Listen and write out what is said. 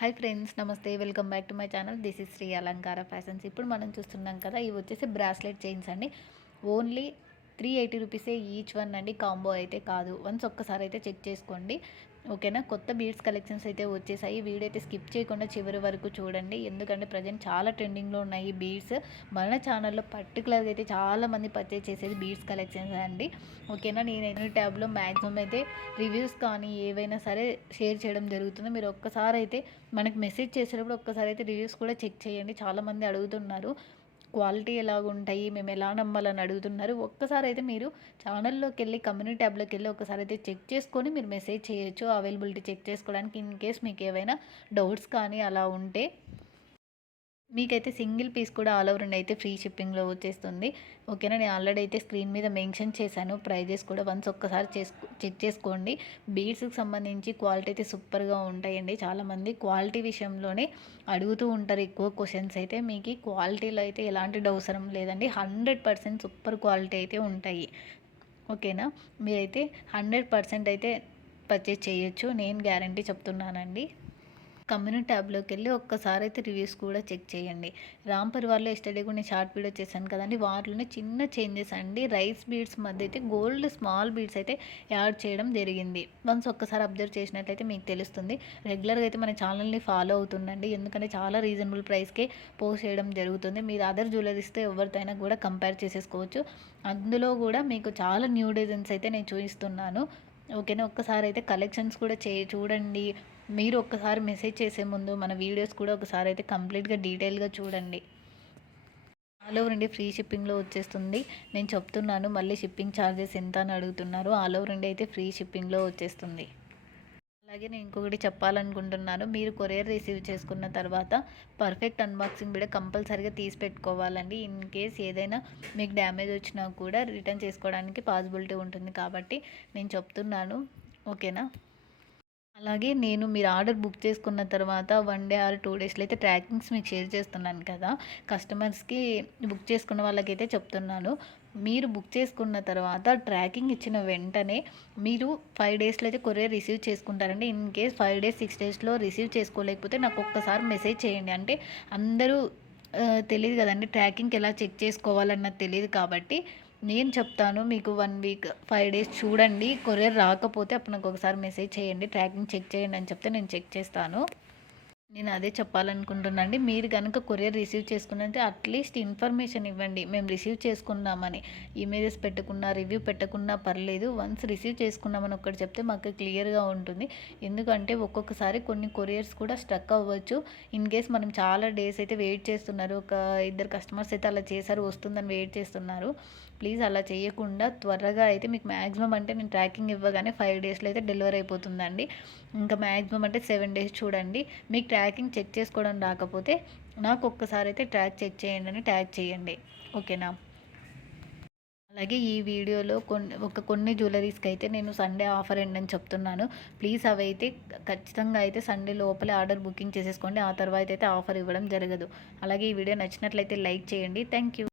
Hi friends, నమస్తే. Welcome back to my channel. This is Shri Alankara Fashions. ఇప్పుడు మనం చూస్తున్నాం కదా, ఇవి వచ్చేసి బ్రాస్లెట్ చైన్స్ అండి. ఓన్లీ 380 రూపీసే ఈచ్ వన్ అండి. కాంబో అయితే కాదు. వన్స్ ఒక్కసారి అయితే చెక్ చేసుకోండి, ఓకేనా. కొత్త బీడ్స్ కలెక్షన్స్ అయితే వచ్చేసాయి. వీడియో అయితే స్కిప్ చేయకుండా చివరి వరకు చూడండి, ఎందుకంటే ప్రజెంట్ చాలా ట్రెండింగ్లో ఉన్నాయి ఈ బీడ్స్. మన ఛానల్లో పర్టికులర్గా అయితే చాలామంది పర్చేజ్ చేసేది బీడ్స్ కలెక్షన్స్ అండి, ఓకేనా. నేను ట్యాబ్లో మ్యాక్సిమం అయితే రివ్యూస్ కానీ ఏవైనా సరే షేర్ చేయడం జరుగుతుంది. మీరు ఒక్కసారి అయితే మనకి మెసేజ్ చేసేటప్పుడు ఒక్కసారి అయితే రివ్యూస్ కూడా చెక్ చేయండి. చాలామంది అడుగుతున్నారు క్వాలిటీ ఎలాగుంటాయి, మేము ఎలా నమ్మాలని అడుగుతున్నారు. ఒక్కసారి అయితే మీరు ఛానల్లోకి వెళ్ళి కమ్యూనిటీ ట్యాబ్లోకి వెళ్ళి ఒకసారి అయితే చెక్ చేసుకొని మీరు మెసేజ్ చేయొచ్చు, అవైలబిలిటీ చెక్ చేసుకోవడానికి. ఇన్ కేస్ మీకు ఏవైనా డౌట్స్ కానీ అలా ఉంటే మీకైతే సింగిల్ పీస్ కూడా ఆల్ ఓవర్ ఇండియా అయితే ఫ్రీ షిప్పింగ్లో వచ్చేస్తుంది, ఓకేనా. నేను ఆల్రెడీ అయితే స్క్రీన్ మీద మెన్షన్ చేశాను ప్రైజెస్ కూడా. వన్స్ ఒక్కసారి చెక్ చేసుకోండి. బీడ్స్కి సంబంధించి క్వాలిటీ అయితే సూపర్గా ఉంటాయండి. చాలామంది క్వాలిటీ విషయంలోనే అడుగుతూ ఉంటారు ఎక్కువ క్వశ్చన్స్. అయితే మీకు క్వాలిటీలో అయితే ఎలాంటి అవసరం లేదండి. 100% సూపర్ క్వాలిటీ అయితే ఉంటాయి, ఓకేనా. మీరైతే 100% అయితే పర్చేజ్ చేయొచ్చు, నేను గ్యారంటీ చెప్తున్నానండి. కమ్యూనిటీ ట్యాబ్లోకి వెళ్ళి ఒక్కసారి అయితే రివ్యూస్ కూడా చెక్ చేయండి. రామ్ పరివార్లో ఎస్టర్డే కూడా నేను షార్ట్ వీడియో చేశాను కదండి, వాటిలోనే చిన్న చేంజెస్ అండి. రైస్ బీడ్స్ మధ్య అయితే గోల్డ్ స్మాల్ బీడ్స్ అయితే యాడ్ చేయడం జరిగింది. వన్స్ ఒక్కసారి అబ్జర్వ్ చేసినట్లయితే మీకు తెలుస్తుంది. రెగ్యులర్గా అయితే మన ఛానల్ని ఫాలో అవుతుండండి, ఎందుకంటే చాలా రీజనబుల్ ప్రైస్కే పోస్ట్ చేయడం జరుగుతుంది. మీరు అదర్ జ్యువెలరీస్తో ఎవరితో అయినా కూడా కంపేర్ చేసేసుకోవచ్చు. అందులో కూడా మీకు చాలా న్యూ డిజైన్స్ అయితే నేను చూపిస్తున్నాను, ఓకేనా. ఒక్కసారి అయితే కలెక్షన్స్ కూడా చూడండి. మీరు ఒక్కసారి మెసేజ్ చేసే ముందు మన వీడియోస్ కూడా ఒకసారి అయితే కంప్లీట్గా డీటెయిల్గా చూడండి. ఆల్ ఓవర్ ఇండియా ఫ్రీ షిప్పింగ్లో వచ్చేస్తుంది. నేను చెప్తున్నాను, మళ్ళీ షిప్పింగ్ ఛార్జెస్ ఎంత అని అడుగుతున్నారు. ఆల్ ఓవర్ ఇండియా అయితే ఫ్రీ షిప్పింగ్లో వచ్చేస్తుంది. అలాగే నేను ఇంకొకటి చెప్పాలనుకుంటున్నాను, మీరు కొరియర్ రిసీవ్ చేసుకున్న తర్వాత పర్ఫెక్ట్ అన్బాక్సింగ్ కూడా కంపల్సరీగా తీసి పెట్టుకోవాలండి. ఇన్ కేస్ ఏదైనా మీకు డ్యామేజ్ వచ్చినా కూడా రిటర్న్ చేసుకోవడానికి పాసిబిలిటీ ఉంటుంది, కాబట్టి నేను చెప్తున్నాను, ఓకేనా. అలాగే నేను మీరు ఆర్డర్ బుక్ చేసుకున్న తర్వాత 1 డే ఆర్ 2 డేస్లో అయితే ట్రాకింగ్స్ మీకు షేర్ చేస్తున్నాను కదా, కస్టమర్స్కి బుక్ చేసుకున్న వాళ్ళకైతే చెప్తున్నాను. మీరు బుక్ చేసుకున్న తర్వాత ట్రాకింగ్ ఇచ్చిన వెంటనే మీరు 5 డేస్లో అయితే కొరియర్ రిసీవ్ చేసుకుంటారండి. ఇన్ కేస్ 5 డేస్ 6 డేస్లో రిసీవ్ చేసుకోలేకపోతే నాకు ఒక్కసారి మెసేజ్ చేయండి. అంటే అందరూ తెలీదు కదండి, ట్రాకింగ్కి ఎలా చెక్ చేసుకోవాలన్నది తెలియదు, కాబట్టి నేను చెప్తాను మీకు. 1 వీక్ 5 డేస్ చూడండి, కొరియర్ రాకపోతే అప్పుడు నాకు ఒకసారి మెసేజ్ చేయండి, ట్రాకింగ్ చెక్ చేయండి అని చెప్తే నేను చెక్ చేస్తాను. నేను అదే చెప్పాలనుకుంటున్నాను అండి. మీరు కనుక కొరియర్ రిసీవ్ చేసుకున్నంటే అట్లీస్ట్ ఇన్ఫర్మేషన్ ఇవ్వండి, మేము రిసీవ్ చేసుకున్నామని. ఇమేజెస్ పెట్టకున్నా రివ్యూ పెట్టకున్నా పర్లేదు, వన్స్ రిసీవ్ చేసుకున్నామని ఒక్కటి చెప్తే మాకు క్లియర్గా ఉంటుంది. ఎందుకంటే ఒక్కొక్కసారి కొన్ని కొరియర్స్ కూడా స్ట్రక్ అవ్వచ్చు. ఇన్ కేస్ మనం చాలా డేస్ అయితే వెయిట్ చేస్తున్నారు, ఒక 2 కస్టమర్స్ అయితే అలా చేశారు, వస్తుందని వెయిట్ చేస్తున్నారు. ప్లీజ్ అలా చేయకుండా త్వరగా అయితే మీకు మ్యాక్సిమం అంటే నేను ట్రాకింగ్ ఇవ్వగానే 5 డేస్లో అయితే డెలివరీ అయిపోతుందండి. ఇంకా మ్యాక్సిమం అంటే 7 డేస్ చూడండి. మీకు ట్రాకింగ్ చెక్ చేసుకోవడం రాకపోతే నాకు ఒక్కసారి అయితే ట్రాక్ చెక్ చేయండి అని ట్యాగ్ చేయండి, ఓకేనా. అలాగే ఈ వీడియోలో కొన్ని జ్యువెలరీస్కి అయితే నేను సండే ఆఫర్ ఏంటని చెప్తున్నాను. ప్లీజ్ అవి అయితే ఖచ్చితంగా అయితే సండే లోపలే ఆర్డర్ బుకింగ్ చేసేసుకోండి, ఆ తర్వాత అయితే ఆఫర్ ఇవ్వడం జరగదు. అలాగే ఈ వీడియో నచ్చినట్లయితే లైక్ చేయండి. Thank you.